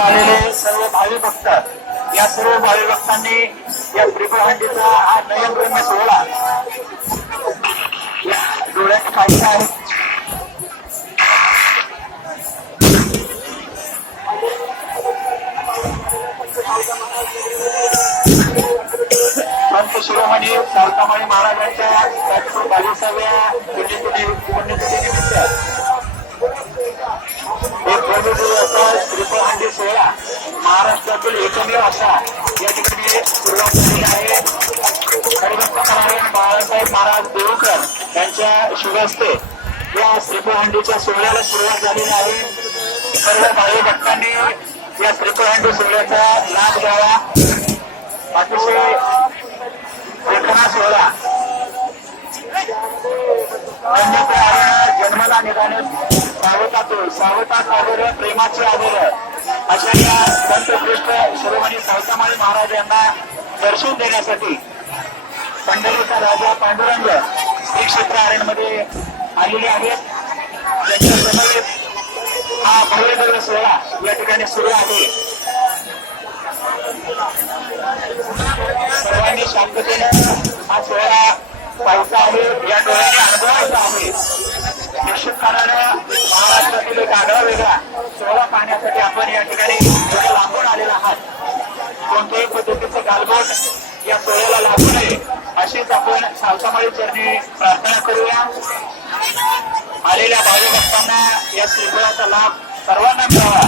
आलेले सर्व भावी भक्त, या सर्व भावी भक्तांनी या श्रीफळहंडीचा हा नयनरम्य सोहळा या डोळ्यात काढला आहे. संत शिरोमणी सावतामाळी महाराजांच्या 22व्या पुण्यतिथीनिमित्त एक भव्य असा श्रीफळहंडी सोहळा महाराष्ट्रातील एकमेव असा या ठिकाणी सुरुवात झाली आहे. हरिभक्त नारायण बाळासाहेब महाराज देवकर यांच्या शुभ हस्ते या श्रीफळहंडीच्या सोहळ्याला सुरुवात झालेली आहे. सर्व भावी भक्तांनी या श्रीफळहंडी सोहळ्याचा लाभ घ्यावा. अतिशय देखणा सोहळा जन्माला निघाले सावता सागर प्रेमाचे आदर अशा या संतश्रेष्ठ शिरोमणी सावतामाळी महाराज यांना दर्शन देण्यासाठी पंढरीचा राजा पांडुरंग श्री क्षेत्र आरणमध्ये आलेले आहेत. त्यांच्या समवेत हा भव्य सोहळा या ठिकाणी सुरू आहे. सर्वांनी शांततेने हा सोहळा पाहायचा आहे, या डोळ्याने अनुभवायचा आहे. निश्चितपणानं महाराष्ट्रातील एक आगळा वेगळा सोहळा पाहण्यासाठी आपण या ठिकाणी लांबून आलेला आहात. कोणत्याही पद्धतीचं गालबोट या सोहळ्याला लागू नये अशीच आपण सावतामाळी चरणी प्रार्थना करूया. आलेल्या भावी भक्तांना या श्रीफळाचा लाभ सर्वांना मिळावा.